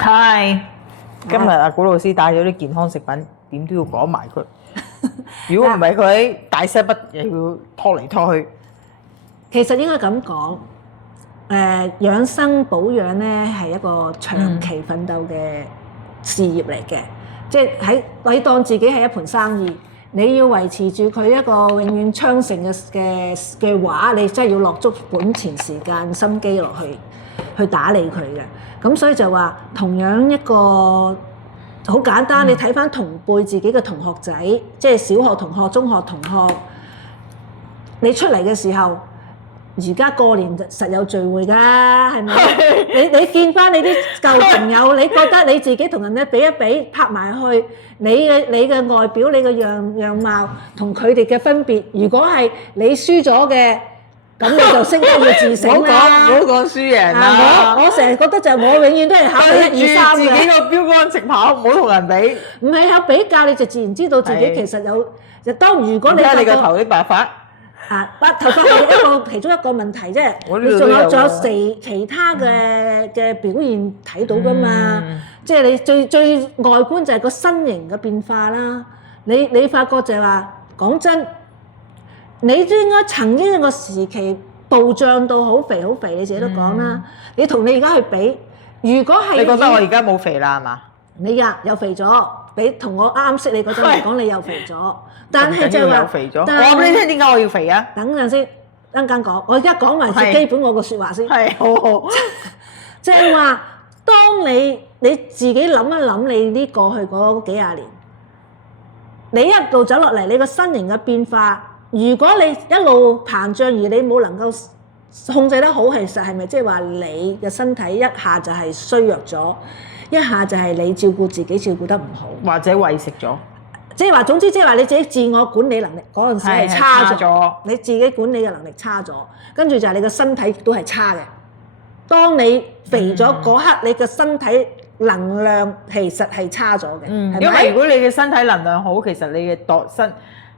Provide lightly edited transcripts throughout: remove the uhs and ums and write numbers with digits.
係，今日阿古老師帶咗啲健康食品，點都要講埋佢。如果唔係佢喺大西北又要拖嚟拖去。其實應該咁講，養生保養咧係一個長期奮鬥嘅事業嚟嘅，即係你當自己係一盤生意，你要維持住佢一個永遠昌盛嘅話，你真係要落足本錢、時間、心機落去打理佢嘅。咁所以就話同樣一個好簡單，你睇翻同輩自己嘅同學仔，即係小學同學、中學同學，你出嚟嘅時候。而家過年實有聚會㗎，係咪？你見翻你啲舊朋友，你覺得你自己同人哋比一比，拍埋去，你嘅外表、你嘅樣貌同佢哋嘅分別，如果係你輸咗嘅，咁你就識得要自省啦。唔好講輸贏啦。我成日覺得就係我永遠都係考你1、2、3嘅。自己個標杆直跑，唔好同人比。唔係有比較，你就自然知道自己其實有。就當如果你個頭啲白髮。頭髮係其中一個問題啫，你仲有其他嘅表現睇到㗎嘛？即係你最外觀就係個身形嘅變化啦。你發覺就係話講真，你都應該曾經一個時期暴漲到好肥好肥，你自己都講啦。你同你而家去比，如果係你覺得我而家冇肥啦係嘛？你又肥咗，比同我啱識你嗰陣嚟講，你又肥咗。但係就係話，我話俾你聽點解我要肥啊？等陣先，陣間講。我而家講埋最基本我個説話先。係，好。即係話，當你自己諗一諗你呢過去嗰幾廿年，你一路走落嚟，你個身形嘅變化，如果你一路膨脹而你冇能夠控制得好，其實係咪即係話你嘅身體一下就係衰弱咗，一下就係你照顧自己照顧得唔好，或者餵食咗？即係話，總之即係話你自己自我管理能力嗰陣時係差咗，你自己管理嘅能力差咗，跟住就係你個身體都係差嘅。當你肥咗嗰刻，你嘅身體能量其實係差咗嘅。因為如果你嘅身體能量好，其實你嘅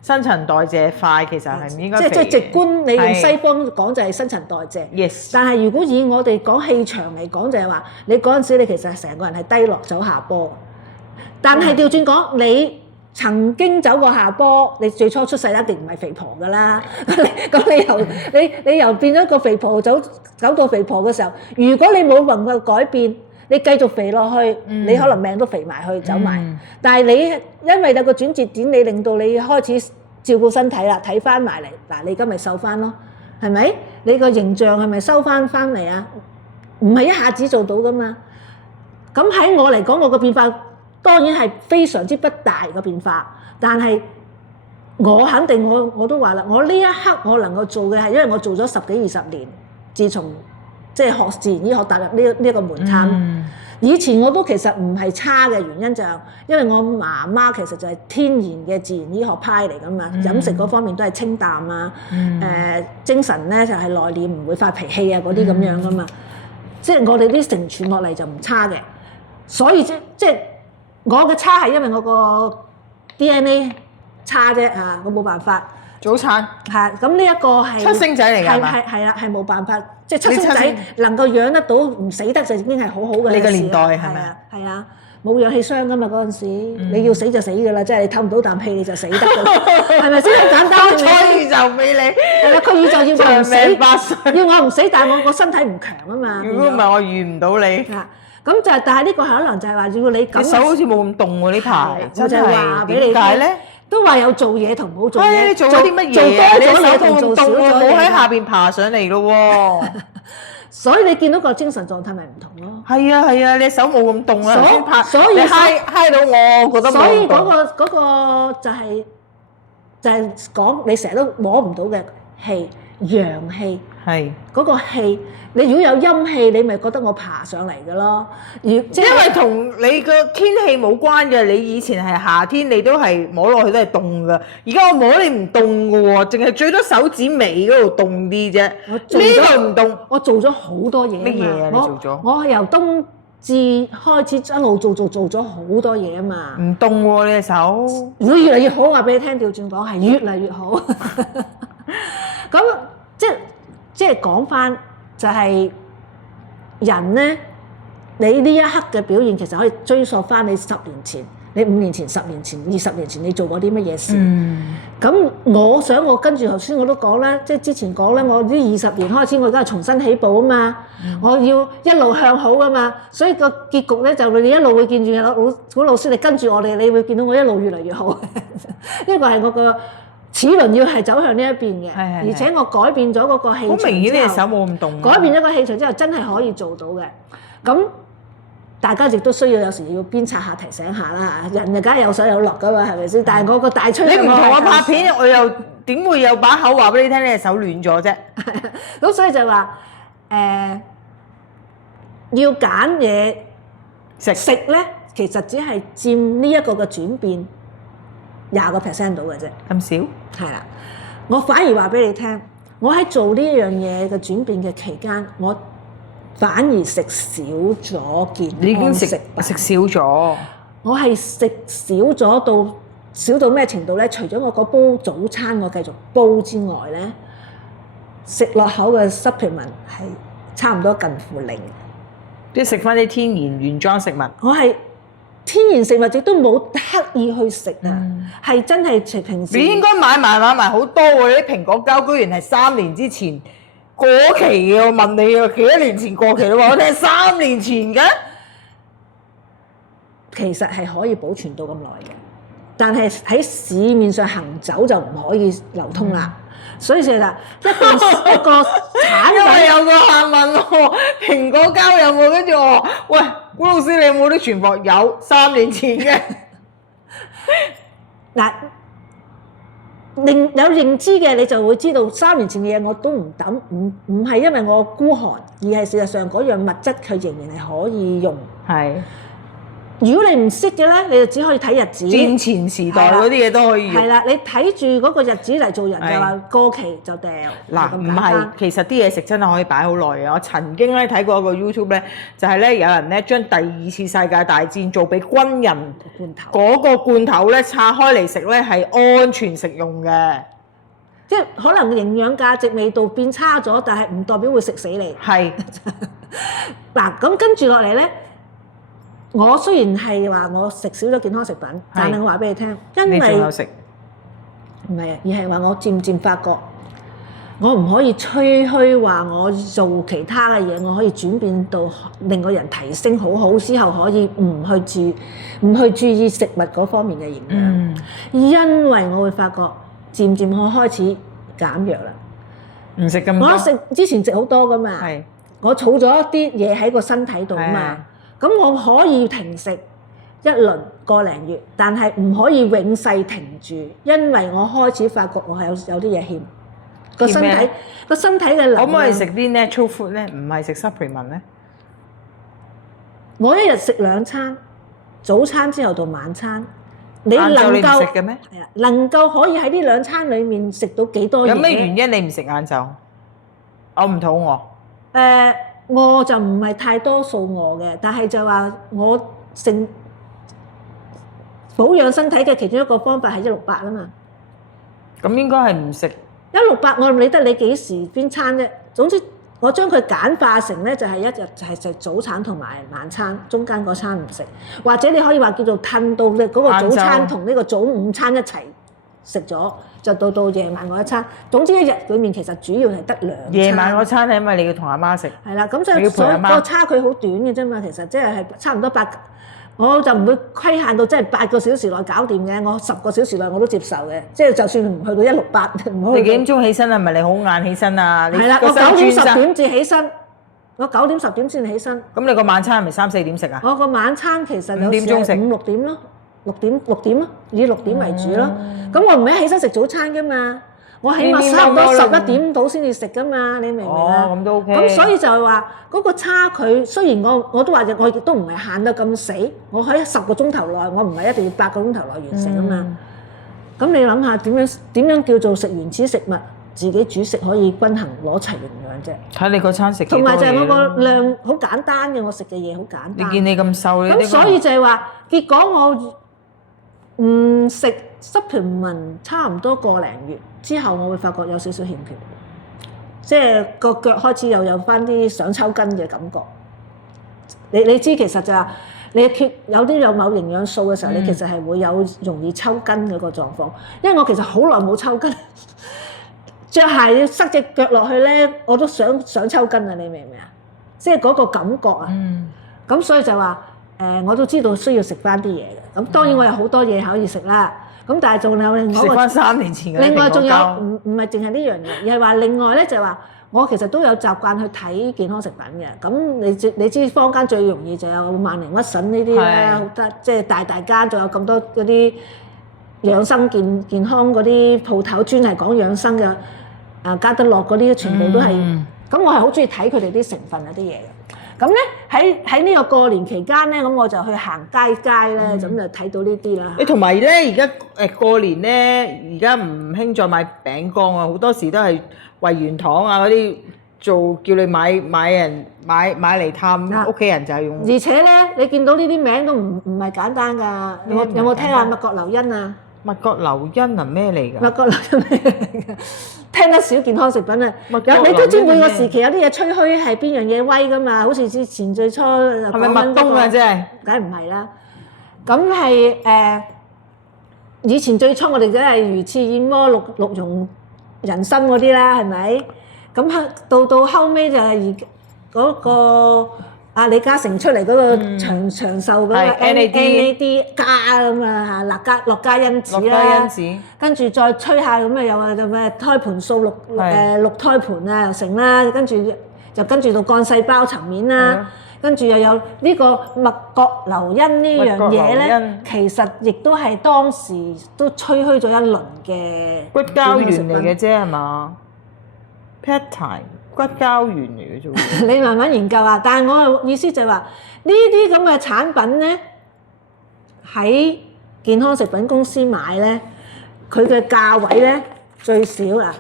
新陳代謝快，其實係唔應該肥嘅。即係直觀，你用西方講就係新陳代謝。Yes。但係如果以我哋講氣場嚟講，就係話你嗰陣時你其實係成個人係低落走下坡。但係調轉講你。曾經走過下坡，你最初出世一定唔係肥婆㗎啦。咁你由變咗個肥婆走到肥婆嘅時候，如果你冇能夠改變，你繼續肥落去，你可能命都肥埋去走埋。但係你因為有個轉折點，你令到你開始照顧身體啦，睇翻埋嚟嗱，你而家咪瘦翻咯，係咪？你個形象係咪收翻嚟啊？唔係一下子做到㗎嘛。咁喺我嚟講，我個變化。當然係非常之不大嘅變化，但係我肯定我都話啦，我呢一刻我能夠做嘅係因為我做咗10幾20年，自從即係學自然醫學踏入呢一個門檻。以前我都其實唔係差嘅原因就係因為我媽媽其實就係天然嘅自然醫學派嚟㗎嘛，飲食嗰方面都係清淡啊，精神咧就係內斂，唔會發脾氣啊嗰啲咁樣㗎嘛。即係我哋啲承傳落嚟就唔差嘅，所以即係。我嘅差係因為我個 DNA 差啫嚇，我冇辦法。早產係咁呢一個係七星仔嚟㗎嘛？係啦，係冇辦法，即係七星仔能夠養得到唔死得就已經係好好嘅事。你個年代係咪啊？係啊，冇氧氣箱㗎嘛嗰陣時，你要死就死㗎啦，即係你透唔到啖氣你就死得㗎啦，係咪先咁簡單？所以就俾你係啦，佢宇宙要我唔死，要我唔死，但係我個身體唔強啊嘛。如果唔係我遇唔到你。咁就但係呢個可能就係話要你咁。手好似冇咁凍喎呢排，我就係話俾你聽咧，都話有做嘢同冇做嘢。你做咗啲乜嘢啊？你手咁凍喎，冇喺下邊爬上嚟咯喎。所以你見到個精神狀態咪唔同咯。係啊，你手冇咁凍啊，所以嗨到我覺得冇咁凍。所以嗰個就係講你成日都摸唔到嘅氣，陽氣。係嗰個氣，你如果有陰氣，你咪覺得我爬上嚟嘅咯。因為同你個天氣冇關嘅，你以前係夏天，你都係摸落去都係凍㗎。而家我摸你唔凍㗎喎，淨係最多手指尾嗰度凍啲啫。呢度唔凍。我做咗好多嘢。乜嘢啊？你做咗？我係由冬至開始一路做咗好多嘢啊嘛。唔凍喎，你隻手。如果越嚟越好，話俾你聽，調轉講係越嚟越好。咁即係講翻就係人咧，你呢一刻嘅表現其實可以追溯翻你10年前、你5年前、10年前、20年前你做過啲乜嘢事。咁我想我跟住頭先我都講啦，即係之前講啦，我呢20年開始我而家係重新起步啊嘛，我要一路向好啊嘛，所以個結局咧就你一路會見住老師你跟住我哋，你會見到我一路越嚟越好。呢個係我個齒輪要係走向呢一邊嘅，而且我改變咗嗰個氣場之後，好明顯你隻手冇咁凍。改變咗個氣場之後，真係可以做到嘅。咁大家亦都需要有時要鞭策下、提醒下啦。人就梗係有上有落噶嘛，係咪先？但係我個大趨勢，你唔同我拍片，我又點會有把口話俾你聽？你隻手暖咗啫。咁所以就話要揀嘢食咧，其實只係佔呢一個嘅轉變20% 到嘅啫。咁少？係啦，我反而話俾你聽，我喺做呢一樣嘢嘅轉變嘅期間，我反而食少咗健康食品。食少咗。我係食少到咩程度咧？除咗我嗰煲早餐我繼續煲之外咧，食落口嘅 supplement 係差唔多近乎零。即係食翻啲天然原裝食物。我係天然食物亦都冇刻意去食啊，係真係平時。你應該買埋好多喎！你啲蘋果膠居然係3年之前過期嘅，我問你啊，幾多年前過期？你話我聽3年前嘅，其實係可以保存到咁耐嘅，但係喺市面上行走就唔可以流通啦。所以就係啦，一個產品。因為有個客問我蘋果膠有冇，跟住我話：喂，古老師你有冇啲存貨？有3年前嘅。嗱，有認知嘅你就會知道3年前嘅嘢我都唔抌，唔係因為我孤寒，而係事實上嗰樣物質佢仍然係可以用。係。如果你唔識嘅咧，你就只可以睇日子。戰前時代嗰啲嘢都可以用。係啦，你睇住嗰個日子嚟做人，就話過期就掉。嗱，唔係，其實啲嘢食真係可以擺好耐嘅。我曾經咧睇過一個 YouTube 咧，就係咧有人咧將第2次世界大戰做俾軍人罐頭嗰個罐頭咧拆開嚟食咧係安全食用嘅。即係可能營養價值味道變差咗，但係唔代表會食死你。係。嗱，咁跟住落嚟咧。我雖然係話我食少咗健康食品，但係我話俾你聽，因為你仲有食，唔係啊，而係話我漸漸發覺，我唔可以吹噓話我做其他嘅嘢，我可以轉變到令個人提升好好之後，可以唔去注意食物嗰方面嘅營養，因為我會發覺漸漸我開始減藥啦，唔食咁多。我之前食好多噶嘛，我儲咗一啲嘢喺個身體度啊嘛。咁我可以停食1輪個零月，但係唔可以永世停住，因為我開始發覺我係有啲嘢欠個身體嘅能量。可唔可以食啲 natural food 咧？唔係食 supplement 咧？我一日食2餐，早餐之後到晚餐。你能夠食嘅咩？係啊，能夠可以喺呢2餐裡面食到幾多嘢？有咩原因你唔食晏晝？我唔肚餓。我就唔係太多數餓嘅，但係就話我保養身體嘅其中一個方法係168啊嘛。咁應該係唔食168，我唔理得你幾時邊餐啫。總之我將佢簡化成咧，就係一日就係食早餐同埋晚餐，中間嗰餐唔食，或者你可以話叫做褪到嗰個早餐同呢個早午餐一齊食咗。就到夜晚嗰一餐，總之一日裡面其實主要係得2餐。夜晚嗰餐係因為你要同阿媽食。係啦，咁所以個差距好短嘅啫嘛，其實即係差唔多8，我就唔會規限到即係8個小時內搞掂嘅，我10個小時內我都接受嘅，即係就算唔去到168，唔好。你幾點鐘起身啊？係咪你好晏起身啊？係啦，我9點10點至起身，我9點10點先起身。咁你個晚餐係咪3、4點食啊？我個晚餐其實有時係5、6點咯。6點咯，以6點為主咯。咁我唔係一起身食早餐噶嘛，我起碼差唔多11點到先至食噶嘛，你明唔明啊？咁都 OK。咁所以就係話嗰個差距，雖然我都話我亦都唔係限得咁死，我喺10個鐘頭內，我唔係一定要8個鐘頭內完成啊嘛。咁你諗下點樣叫做食原始食物，自己煮食可以均衡攞齊營養啫？睇你個餐食幾多嘢。同埋就係我個量好簡單嘅，我食嘅嘢好簡單。你見你咁瘦，咁所以就係話，結果我唔食 supplement 差唔多個零月之後，我會發覺有少少欠缺，即係個腳開始又有翻啲想抽筋嘅感覺。你知其實就係你有啲有某營養素嘅時候，你其實係會有容易抽筋嗰個狀況。因為我其實好耐冇抽筋，着鞋要塞隻腳落去咧，我都想抽筋啊！你明唔明啊？即係嗰個感覺啊。咁所以就話我都知道需要食翻啲嘢嘅。咁當然我有好多嘢可以食啦。咁但係仲有另外食翻3年前嘅另外仲有唔係淨係呢樣嘢，而係話另外咧就係話我其實都有習慣去睇健康食品嘅。咁你知坊間最容易就有萬寧屈臣呢啲啦，好得即係大間，仲有咁多嗰啲養生健康嗰啲鋪頭專係講養生嘅加德樂嗰啲，全部都係。咁我係好中意睇佢哋啲成分嗰啲嘢嘅。咁咧喺呢個過年期間咧，咁我就去行街咧，咁就睇到呢啲啦。同埋咧，而家過年咧，而家唔興再買餅乾啊，好多時都係惠元堂啊嗰啲叫你買嚟探屋企人就係用。而且咧，你見到呢啲名都唔係簡單㗎。有冇聽下麥國流恩啊？麥國流恩係咩嚟㗎？麥國流恩咩嚟㗎？聽得少健康食品啊！你都知每個時期有啲嘢吹噓係邊樣嘢威㗎嘛？好似之前最初係咪麥冬啊？真係，梗係唔係啦。咁係以前最初我哋梗係魚翅燕窩鹿茸人參嗰啲啦，係咪？咁到後尾就係嗰個李嘉誠出嚟嗰個長壽嗰個 NAD 加咁啊嚇，樂嘉因子啦，跟住再吹下咁啊，又話就咩胎盤素六胎盤啊又成啦，跟住到幹細胞層面啦，跟住又有呢個麥國流恩呢樣嘢咧，其實亦都係當時都吹噓咗一輪嘅骨膠原嚟嘅啫係嘛 ？Peptide 骨膠原嚟嘅啫。你慢慢研究啊！但係我意思就係話呢啲咁嘅產品咧，喺健康食品公司買咧，佢嘅價位咧最少啊！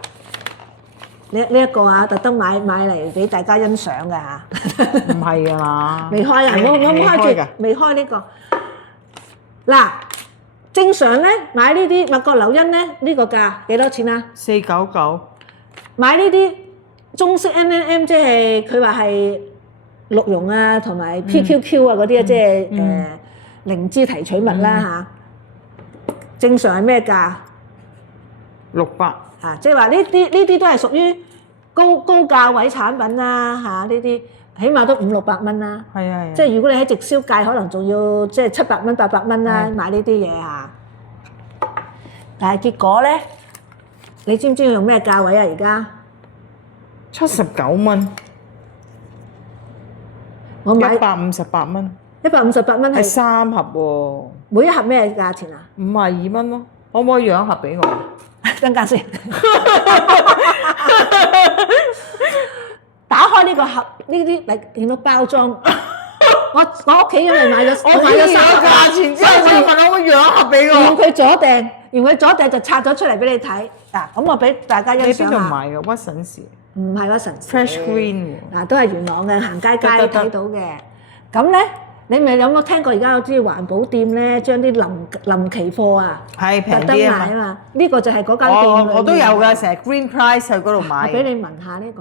呢一個啊，特登買嚟俾大家欣賞嘅嚇。唔係㗎嘛？未開啊！我冇開住，未開呢個。嗱，正常咧買呢啲麥國流恩咧，呢個價幾多錢啊？499。買呢啲中式 M&M 即係佢話係鹿茸啊，同埋 PQQ 啊嗰啲啊，即係靈芝提取物啦嚇。正常係咩價？600。嚇，即係話呢啲都係屬於高價位產品啦嚇，呢啲起碼都500-600蚊啦。係啊。即係如果你喺直銷界，可能仲要即係700蚊、800蚊啦，買呢啲嘢嚇。但係結果咧，你知唔知要用咩價位啊？而家79蚊。我買158蚊。158蚊係3盒喎。每一盒咩價錢啊？52蚊咯。可唔可以養一盒俾我？等間先。打開呢個盒，呢啲你見到包裝。我屋企因為買咗，我買咗3個價錢之後，我問我可唔可以養一盒俾我？用佢左訂就拆咗出嚟俾你睇。嗱，咁我俾大家欣賞下。你邊度買嘅？屈臣氏。唔係屈臣氏。Fresh Green 嗱，都係元朗嘅，行街睇到嘅。咁咧，你咪有冇聽過而家有啲環保店咧，將啲臨期貨啊，係平啲啊嘛。呢個就係嗰間店。我都有㗎，成日 Green Price 去嗰度買。俾你聞下呢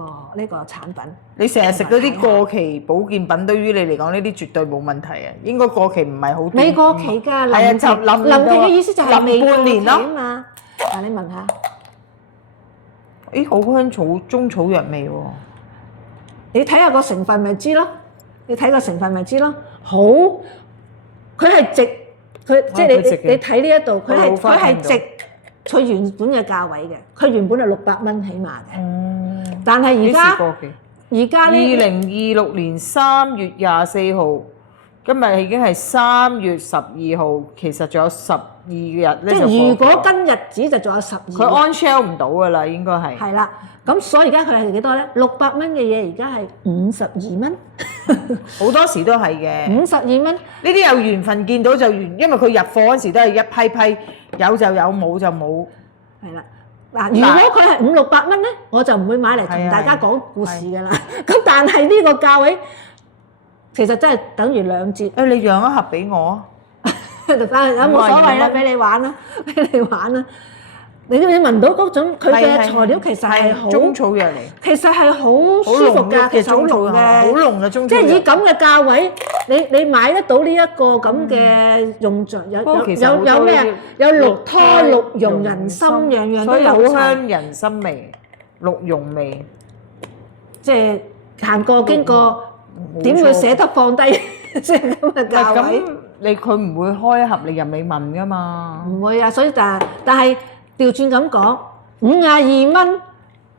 個產品。你成日食嗰啲過期保健品，對於你嚟講呢啲絕對冇問題啊！應該過期唔係好。未過期㗎，係啊，就臨期嘅意思就係未半年咯嘛。嗱，你聞下。咦，好香中草藥味喎！你睇下個成分咪知咯，好，佢係值，即係你睇呢一度，佢係值佢原本嘅價位嘅，佢原本係600蚊起碼嘅。但係而家呢？2026年3月24號，今日已經係3月12號，其實仲有12日咧。即係如果跟日子就仲有12日。佢 on sale 唔到㗎啦，應該係。係啦，咁所以而家佢係幾多咧？600蚊嘅嘢而家係52蚊。好多時都係嘅。52蚊。呢啲有緣分見到就緣，因為佢入貨嗰時都係一批，有就有，冇就冇。係啦。嗱，如果佢係500-600蚊咧，我就唔會買嚟同大家講故事㗎啦。咁但係呢個價位其實真係等於2折。你養一盒俾我啊！有冇所謂啦？俾你玩啦，你聞到嗰種佢嘅材料其實係好中草藥嚟，其實係好舒服㗎，其實好濃嘅，好濃嘅中草藥。即係以咁嘅價位，你買得到呢一個咁嘅用盡，有咩啊？有綠胎、綠茸、人參，樣樣都有好香人參味、綠茸味，即係行過經過，點會捨得放低即係咁嘅價位？佢唔會開一盒你任你問㗎嘛？唔會啊，所以但係調轉咁講，52蚊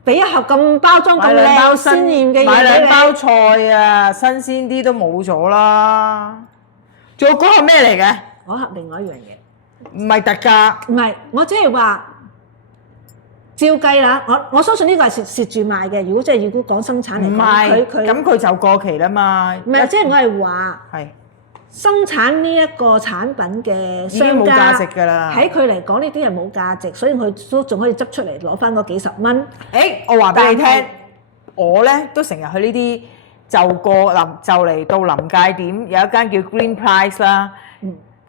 俾一盒咁包裝咁靚鮮豔嘅嘢，買兩包菜啊，新鮮啲都冇咗啦。仲有嗰盒咩嚟嘅？嗰盒另外一樣嘢，唔係特價。唔係，我即係話照計啦，我相信呢個係蝕住賣嘅。如果講生產嚟講，佢就過期啦嘛。唔係，即係我係話係。生產呢一個產品嘅商家已經冇價值㗎啦，喺佢嚟講呢啲係冇價值，所以佢都仲可以執出嚟攞翻嗰幾十蚊。我話俾你聽，我咧都成日去呢啲就嚟到臨界點，有一間叫 Green Price 啦。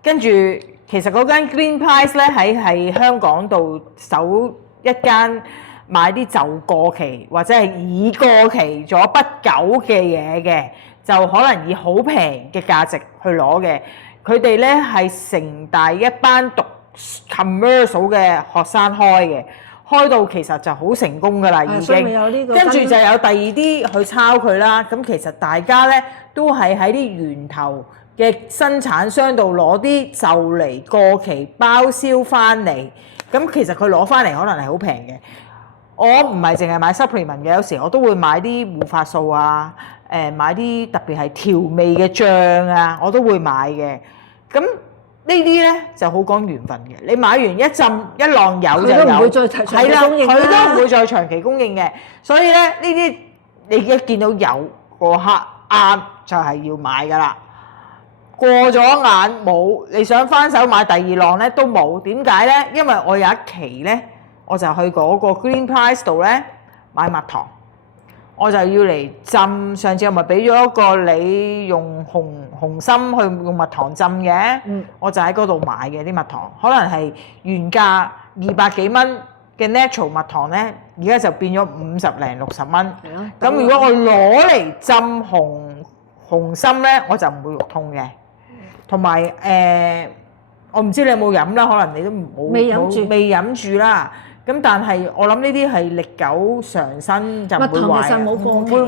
跟住其實嗰間 Green Price 咧喺香港度首一間買啲就過期或者係已過期咗不久嘅嘢嘅。就可能以好平嘅價值去攞嘅，佢哋咧係成大一班讀 commercial 嘅學生開嘅，開到其實就好成功㗎啦已經。跟住就有第二啲去抄佢啦。咁其實大家咧都係喺啲源頭嘅生產商度攞啲就嚟過期包銷翻嚟。咁其實佢攞翻嚟可能係好平嘅。我唔係淨係買 supplement 嘅，有時我都會買啲護髮素啊。買啲特別係調味嘅醬啊，我都會買嘅。咁呢啲咧就好講緣分嘅。你買完一浸一浪有就有，佢都唔會再長期供應啦。佢都唔會再長期供應嘅。所以咧呢啲你一見到有個刻啱就係要買㗎啦。過咗眼冇，你想翻手買第二浪咧都冇。點解咧？因為我有一期咧，我就去嗰個 Green Price 度咧買蜜糖。我就要嚟浸，上次我咪俾咗一個你用紅心去用蜜糖浸嘅，我就喺嗰度買嘅啲蜜糖，可能係原價200幾蚊嘅 natural 蜜糖咧，而家就變咗50零60蚊。咁如果我攞嚟浸紅心咧，我就唔會肉痛嘅。同埋我唔知你有冇飲啦，可能你都未飲住啦。咁但係我諗呢啲係歷久常新就唔會壞嘅，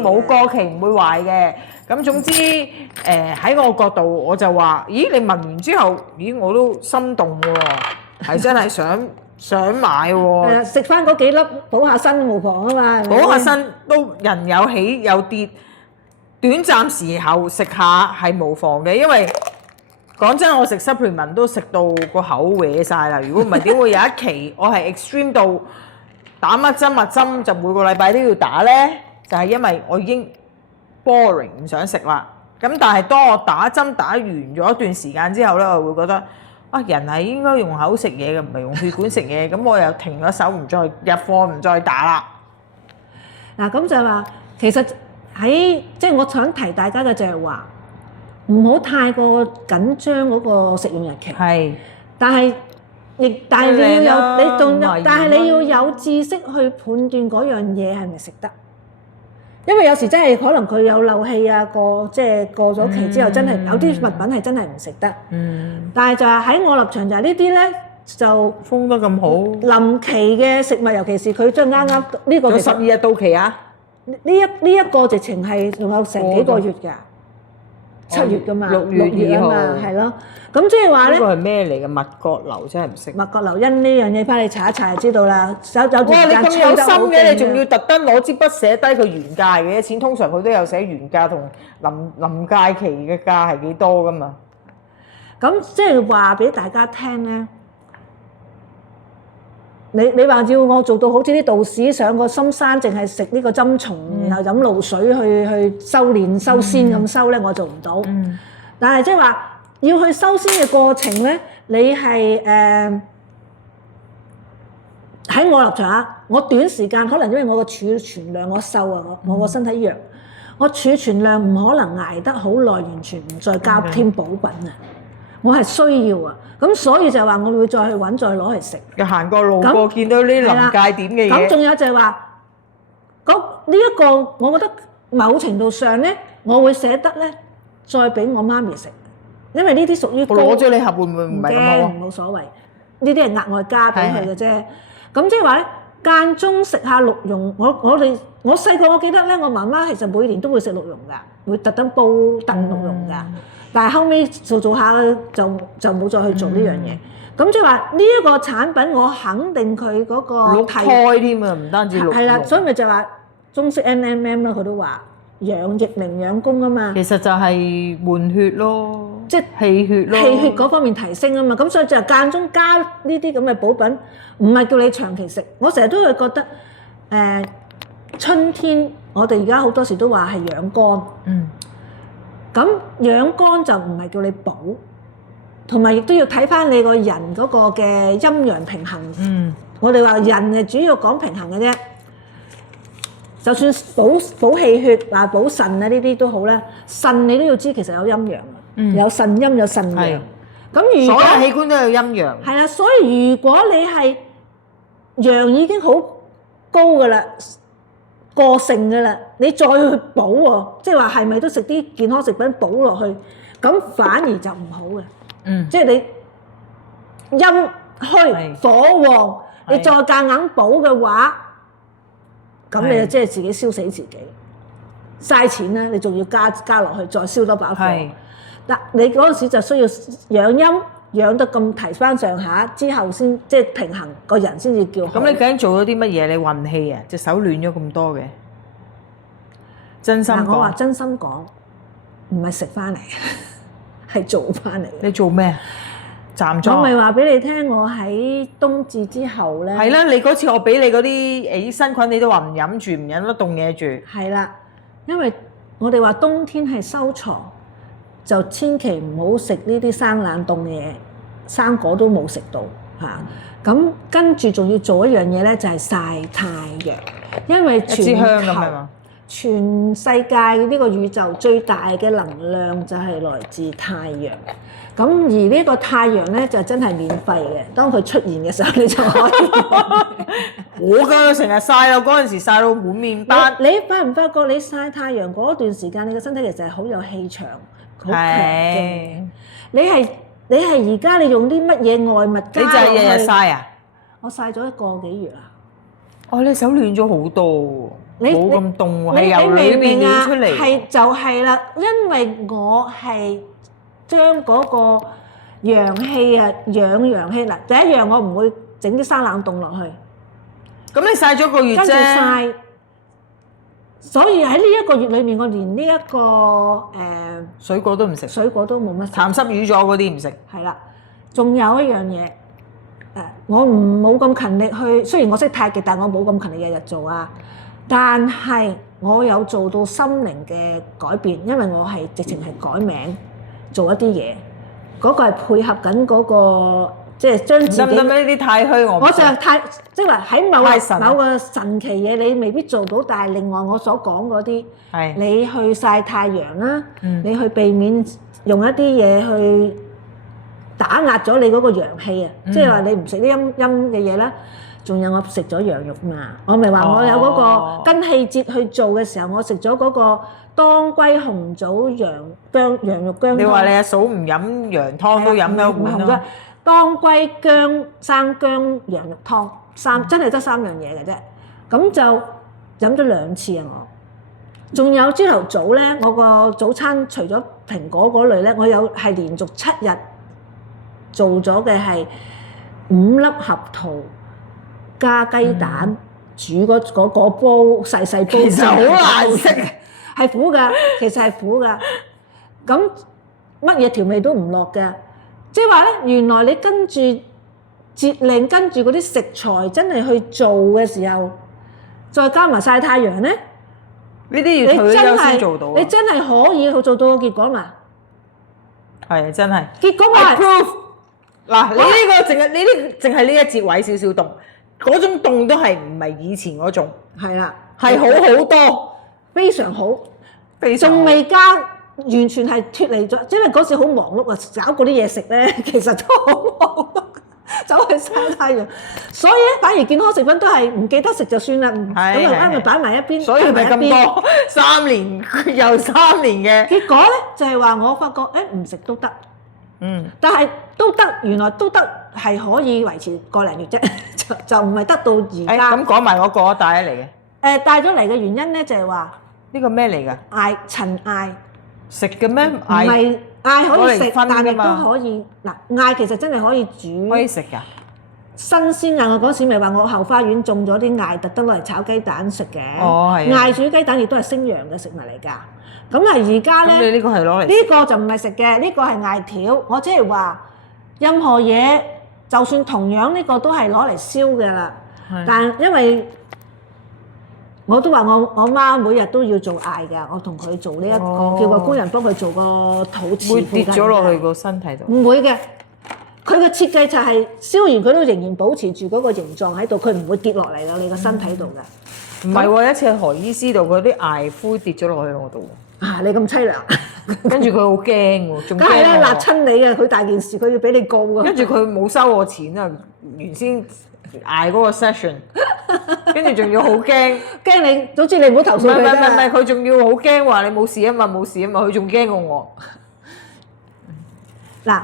冇過期唔會壞嘅。咁總之喺我角度我就話，咦你聞完之後，咦我都心動喎，係真係想買喎。食翻嗰幾粒補下身無妨啊嘛。補下身都人有起有跌，短暫時候食下係無妨嘅，因為講真，我食 supplement 都食到個口歪晒啦。如果唔係點會有一期我係 extreme 到打乜針就每個禮拜都要打呢？就係因為我已經 boring 唔想食啦。咁但係當我打針打完咗一段時間之後呢，我會覺得啊，人係應該用口食嘢嘅，唔係用血管食嘢。咁我又停咗手，唔再入貨，唔再打啦。嗱，咁就係話其實即係我想提大家嘅就係話，唔好太過緊張嗰個食用日期。係，但係你要有知識去判斷嗰樣嘢係咪食得，因為有時真係可能佢有漏氣啊，過咗期之後，真係有啲物品係真係唔食得。但係就係喺我立場就係呢啲咧就封得咁好，臨期嘅食物，尤其是佢將啱呢個12日到期啊！呢一個直情係仲有成幾個月㗎。7月㗎嘛，6月啊嘛，係咯。咁即係話咧，呢個係咩嚟嘅？麥閣樓真係唔識。麥閣樓因呢樣嘢翻嚟查一查就知道啦。哇！你咁有心嘅，你仲要特登攞支筆寫低佢原價嘅錢，通常佢都有寫原價同臨界期嘅價係幾多㗎嘛。咁即係話俾大家聽咧。你話要我做到好似啲道士上個深山，淨係食呢個針蟲，然後飲露水去修煉修仙咁修咧，我做唔到。但係即係話要去修仙嘅過程咧，你係喺我立場啊，我短時間可能因為我個儲存量我瘦啊，我個身體弱，我儲存量唔可能捱得好耐，完全唔再加添補品啊。我係需要啊。咁所以就話我會再去揾，再攞嚟食。又行過路過見到呢臨界點嘅嘢。咁仲有就係話，呢一個我覺得某程度上咧，我會捨得咧，再俾我媽咪食，因為呢啲屬於我攞咗你盒會唔會唔係咁好？冇所謂，呢啲係額外加俾佢嘅啫。咁即係話咧，間中食下鹿茸，我細個我記得咧，我媽媽其實每年都會食鹿茸㗎，會特登煲燉鹿茸㗎。但係後尾做下就冇再去做呢樣嘢。咁即係話呢一個產品，我肯定佢嗰個鹿胎添啊，唔單止鹿茸。係啦，所以咪就話中式 NMM 啦，佢都話養益靈養功啊嘛。其實就係換血咯，即係氣血咯。氣血嗰方面提升啊嘛，咁所以就間中加呢啲咁嘅補品，唔係叫你長期食。我成日都會覺得春天我哋而家好多時都話係養肝。咁養肝就唔係叫你補，同埋亦都要睇翻你個人嗰個嘅陰陽平衡。我哋話人係主要講平衡嘅啫，就算補氣血啊、補腎啊呢啲都好啦。腎你都要知其實有陰陽，有腎陰有腎陽。咁如果所有器官都有陰陽。係啦，所以如果你係陽已經好高㗎啦，過剩嘅啦，你再去補喎，即係話係咪都食啲健康食品補落去，咁反而就唔好嘅。即係你陰虛火旺，你再夾硬補嘅話，咁你就即係自己燒死自己，嘥錢啦！你仲要加落去，再燒多把火。嗱，你嗰陣時就需要養陰，養得咁提翻上下之後先，即係平衡個人先至叫好。咁你究竟做咗啲乜嘢？你運氣啊，隻手暖咗咁多嘅，真心講。我話真心講，唔係食翻嚟，係做翻嚟。你做咩？站樁。我咪話俾你聽，我喺冬至之後咧。係啦，你嗰次我俾你嗰啲益生菌，你都話唔飲住，唔飲得凍嘢住。係啦，因為我哋話冬天係收藏。就千祈唔好食呢啲生冷凍嘅嘢，生果都冇食到嚇。咁跟住仲要做一樣嘢咧，就係曬太陽，因為全世界呢個宇宙最大嘅能量就係來自太陽。咁而呢個太陽咧就真係免費嘅，當佢出現嘅時候你就可以。我㗎成日曬咯，嗰陣時曬到滿面斑。你發唔發覺你曬太陽嗰段時間，你個身體其實係好有氣場。好強勁！你係而家你用啲乜嘢外物加落去？你就係日日曬啊？我曬咗1個幾月啦。哦，你手暖咗好多，冇咁凍喎，係由裏邊暖出嚟。係就係啦，因為我係將嗰個陽氣啊養陽氣嗱，第一樣我唔會整啲生冷凍落去。咁你曬咗1個月啫。跟住曬。所以喺呢1個月裏面，我連呢一個水果都唔食，水果都冇乜食。鹹濕魚咗嗰啲唔食。係啦，仲有一樣嘢我冇咁勤力去，雖然我識太極，但我冇咁勤力日日做啊。但係我有做到心靈嘅改變，因為我係直情係改名做一啲嘢，嗰個係配合緊嗰個。即係將自己呢啲太虛，我就太即係話喺某個神奇嘢，你未必做到。但係另外我所講嗰啲，你去曬太陽啦，你去避免用一啲嘢去打壓咗你嗰個陽氣啊。即係話你唔食啲陰嘅嘢啦。仲有我食咗羊肉嘛，我咪話我有嗰個跟氣節去做嘅時候，我食咗嗰個當歸紅棗羊肉薑湯。你話你阿嫂唔飲羊湯都飲咗碗咯。當歸薑生薑羊肉湯真係得3樣嘢嘅啫，咁就飲咗2次啊！我仲有朝頭早咧，我個早餐除咗蘋果嗰類咧，我有係連續7日做咗嘅係5粒合桃加雞蛋煮嗰個煲細煲，其實好難食，係苦㗎，其實係苦㗎。咁乜嘢調味都唔落嘅。即係話咧，原來你跟住節令，跟住嗰啲食材真係去做嘅時候，再加埋曬太陽咧，呢啲要退休先做到。你真係可以去做到個結果嘛？係真係。結果係 proof。嗱，你呢個淨係呢一節位少少凍，嗰種凍都係唔係以前嗰種。係啦，係好好多，非常好，非常仲未加完全係脫離咗，因為嗰時好忙碌啊，搞嗰啲嘢食咧，其實都好忙碌，走去曬太陽。所以咧，反而健康食品都係唔記得食就算啦，咁啊啱咪擺埋一邊，所以咪咁多3年又3年嘅。結果咧就係話我發覺唔食都得，但係都得，原來都得係可以維持個零月啫，就唔係得到而家。咁講埋嗰個帶咗嚟嘅。帶咗嚟嘅原因咧就係話呢個咩嚟㗎？陳艾。食嘅咩？唔係艾可以食，但係㗎嘛都可以嗱，艾其實真係可以煮。可以食㗎。新鮮艾，我嗰時咪話我後花園種咗啲艾，特登攞嚟炒雞蛋食嘅。哦，係。艾煮雞蛋亦都係星陽嘅食物嚟㗎。咁啊，而家咧，咁你呢個係攞嚟？呢個就唔係食嘅，呢個係艾條。我即係話，任何嘢就算同樣呢個都係攞嚟燒嘅啦。但因為我都話我媽每日都要做艾㗎，我同佢做呢一個，叫個工人幫佢做個肚臍。會跌咗落去個身體度？唔會嘅，佢嘅設計就係燒完佢都仍然保持住嗰個形狀喺度，佢唔會跌落嚟㗎你個身體度㗎。唔係喎，一次去何醫師度，嗰啲艾灰跌咗落去我度。你咁凄涼，跟住佢好驚喎，仲驚我。梗係啦，辣親你啊！佢大件事，佢要俾你告啊！跟住佢冇收我錢啊，原先嗌嗰個 session， 跟住仲要好驚你，總之你唔好投訴佢啫。唔係，佢仲要好驚話你冇事啊嘛，冇事啊嘛，佢仲驚過我。嗱，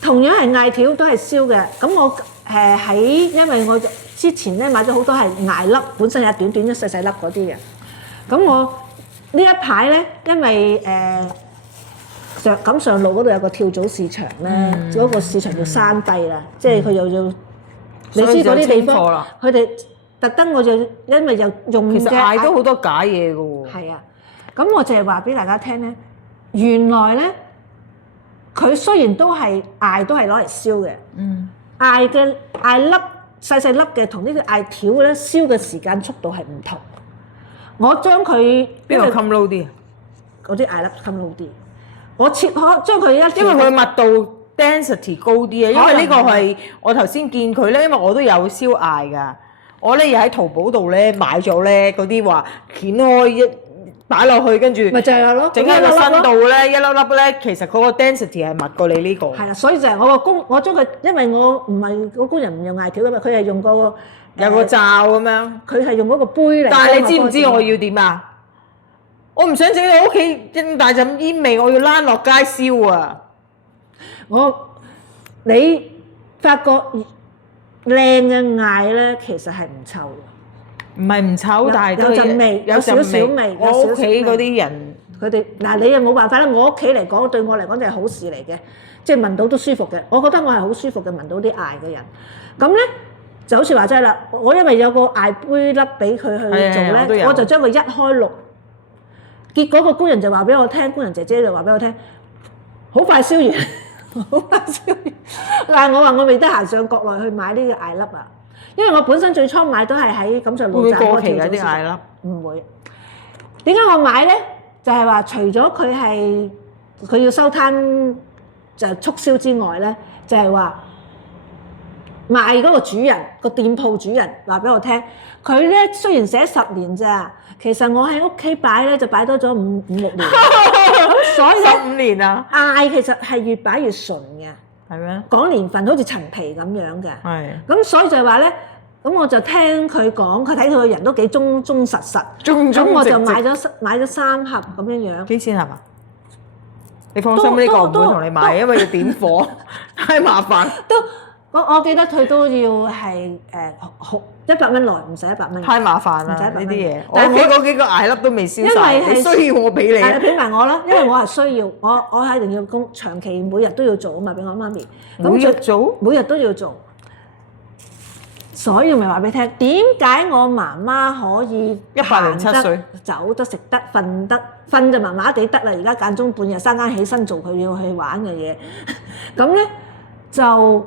同樣係艾條都係燒嘅，咁我因為我之前咧買咗好多係艾粒，本身有短短一細細粒嗰啲嘅，咁我呢一排咧，因為上路嗰度有個跳蚤市場咧，嗰個市場叫山低啦，即係佢又要。你知嗰啲地方，佢哋特登我就因為又用嘅，其實艾都好多假嘢㗎喎。係啊，咁我就係話俾大家聽咧，原來咧佢雖然都係艾都係攞嚟燒嘅，艾粒細細粒嘅同呢啲艾條咧燒嘅時間速度係唔同。我將佢邊個襟撈啲啊？嗰啲艾粒襟撈啲，我切開將佢一，因為佢密度。density 高啲啊，因為呢個係我頭先見佢咧，因為我都有燒艾㗎，我咧又喺淘寶度咧買咗咧嗰啲話掀開一擺落去，跟住咪就係咯，整喺個身度咧一粒粒咧，其實嗰個 density 係密過你呢個。係啦，所以就係我將佢，因為我唔係個工人唔用艾條㗎嘛，佢係用個有個罩咁樣，佢係用嗰個杯嚟。但係你知唔知我要點啊？我唔想整到屋企咁大陣煙味，我要躝落街燒啊！你發覺靚嘅艾咧，其實係唔臭嘅。唔係唔臭，但係有陣味，有少少味。我屋企嗰啲人，佢哋嗱你又冇辦法啦。我屋企嚟講，對我嚟講就係好事嚟嘅，即係聞到都舒服嘅。我覺得我係好舒服嘅，聞到啲艾嘅人。咁咧就好似話齋啦，我因為有個艾杯粒俾佢去做咧，我就將佢一開爐。結果個工人就話俾我聽，工人姐姐就話俾我聽，好快燒完。好快燒完，但係我話我未得閒上國內去買呢個艾粒啊，因為我本身最初買都係喺錦上路站嗰個跳蚤市場。會唔會過期嗰啲艾粒？唔會。點解我買咧？就係話除咗佢要收攤就促銷之外咧，就係話賣嗰個主人個店鋪主人話俾我聽，佢咧雖然寫10年咋，其實我喺屋企擺咧就擺多咗5、6年。所以15年啊！艾其實係越擺越純嘅，係咩？講年份好似陳皮咁樣嘅。係。咁所以就係話咧，咁我就聽佢講，佢睇佢個人都幾忠實。咁我就買咗3盒咁樣樣。幾錢係嘛？你放心，呢個唔會同你買，因為要點火，太麻煩。我記得佢都要係100蚊內，唔使100蚊。太麻煩啦呢啲嘢。但係我嗰幾個艾粒都未燒晒，你需要我俾你。係俾埋我啦，因為我係需要，我係一定要長期每日都要做啊嘛，俾我媽咪。每日做？每日都要做。所以咪話俾你聽，點解我媽媽可以107歲走得食得瞓就麻麻地得啦，而家間中半夜3更起身做佢要去玩嘅嘢，咁咧就。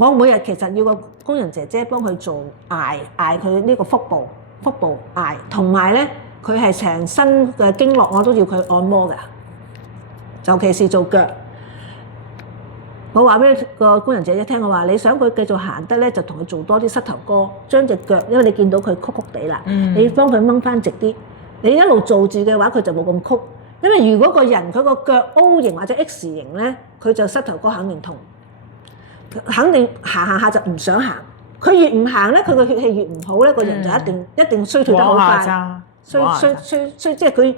我每日其實要個工人姐姐幫佢做艾佢呢個腹部艾，同埋咧佢係成身嘅經絡我都要佢按摩嘅，尤其是做腳。我話俾個工人姐姐聽，我話你想佢繼續行得咧，就同佢做多啲膝頭哥，將隻腳，因為你見到佢曲曲地啦，你幫佢掹翻直啲。你一路做住嘅話，佢就冇咁曲。因為如果個人佢個腳 O 型或者 X 型咧，佢就膝頭哥肯定痛，肯定行下就唔想行。佢越唔行咧，佢個血氣越唔好咧，個人就一定衰退得好快。衰即係佢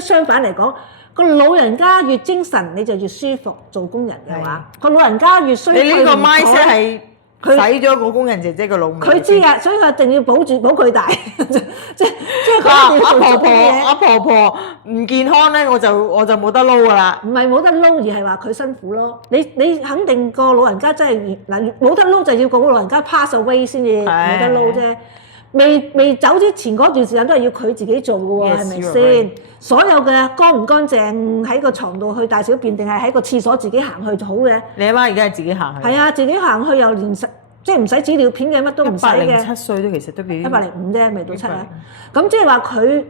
相反嚟講，個老人家越精神，你就越舒服做工人嘅話。個老人家越衰退，你呢個 mindset 係洗咗個工人姐姐個腦。佢知㗎，所以佢一定要保佢大。即係阿婆婆唔健康咧，我就冇得撈㗎啦。唔係冇得撈，而係話佢辛苦咯。你肯定個老人家真係嗱冇得撈，就要個老人家 pass away 先至冇得撈啫。未走之前嗰段時間都係要佢自己做嘅喎，係咪先？所有嘅乾唔乾淨喺個床度去大小便，定係喺個廁所自己行去就好嘅。你阿媽而家係自己行去？係啊，自己行去又連即係唔使紙尿片嘅，乜都唔使嘅。107歲都其實都幾105啫，未到7啊。咁即係話佢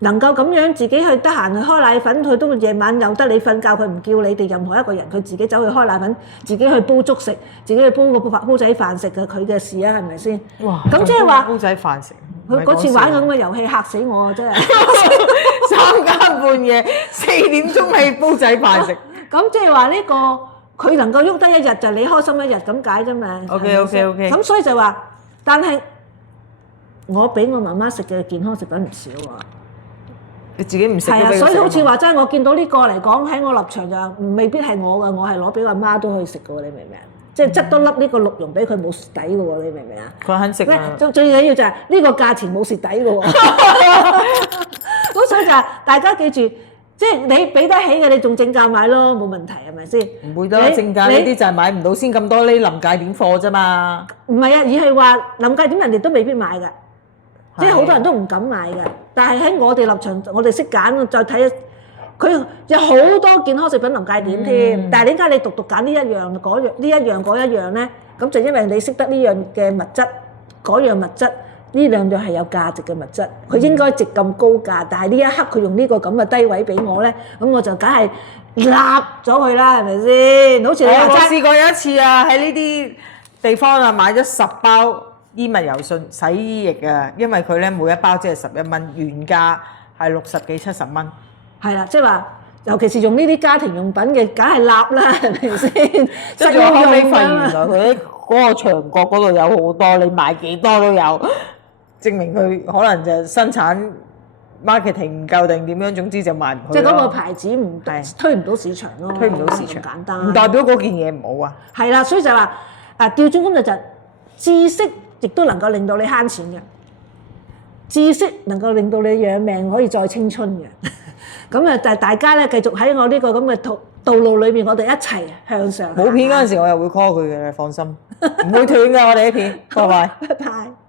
能夠咁樣自己去得閒去開奶粉，佢都夜晚由得你瞓覺，佢唔叫你哋任何一個人，佢自己走去開奶粉，自己去煲粥食，自己去煲個煲仔飯食嘅，佢嘅事啊，係咪先？哇！咁即係話煲仔飯食。佢嗰次玩咁嘅遊戲嚇死我啊！真係3更半夜4點鐘係煲仔飯食。咁即係話呢個佢能夠喐得一日就你開心一日咁解啫嘛。OK。咁所以就話，但係我俾我媽媽食嘅健康食品唔少喎。你自己唔食係啊，所以好似話齋，我見到呢個嚟講喺我立場就未必係我㗎，我係攞俾阿媽都可以食㗎喎，你明唔明啊？即係執多粒呢個鹿茸俾佢冇蝕底㗎喎，你明唔明啊？佢肯食啊！最緊要就係呢個價錢冇蝕底㗎喎。咁所以就係大家記住，即係你俾得起嘅，你仲正價買咯，冇問題係咪先？唔會得正價呢啲就係買唔到先咁多呢臨界點貨啫嘛。唔係啊，而係話臨界點人哋都未必買㗎。即係好多人都唔敢買嘅，但係喺我哋立場，我哋識揀，再睇佢有好多健康食品臨界點添。但係點解你獨揀呢一樣嗰一樣咧？咁就因為你識得呢樣嘅物質，嗰樣物質，呢兩樣係有價值嘅物質，佢應該值咁高價。但係呢一刻佢用呢個咁嘅低位俾我咧，咁我就梗係立咗佢啦，係咪先？好似我試過有一次啊，喺呢啲地方啊買咗10包衣物柔順洗衣液啊，因為佢咧每一包只係11蚊，原價係60幾70蚊。係啦，即係話，尤其是用呢啲家庭用品嘅，梗係立啦，係咪先？跟住我後尾發現原來佢喺嗰個牆角嗰度有好多，你買幾多都有，證明佢可能就生產 marketing 唔夠定點樣，總之就賣唔去。即係嗰個牌子唔推唔到市場咯，推唔到市場，簡單。唔代表嗰件嘢唔好啊。係啦，所以就話調轉咁就知識。亦都能夠令到你慳錢嘅，知識能夠令到你養命可以再青春嘅。咁啊，但係大家咧繼續喺我呢個咁嘅道路裏邊，我哋一齊向上。冇片嗰陣時，我又會 call 佢嘅，放心，唔會斷㗎。我哋啲片，拜拜。拜拜。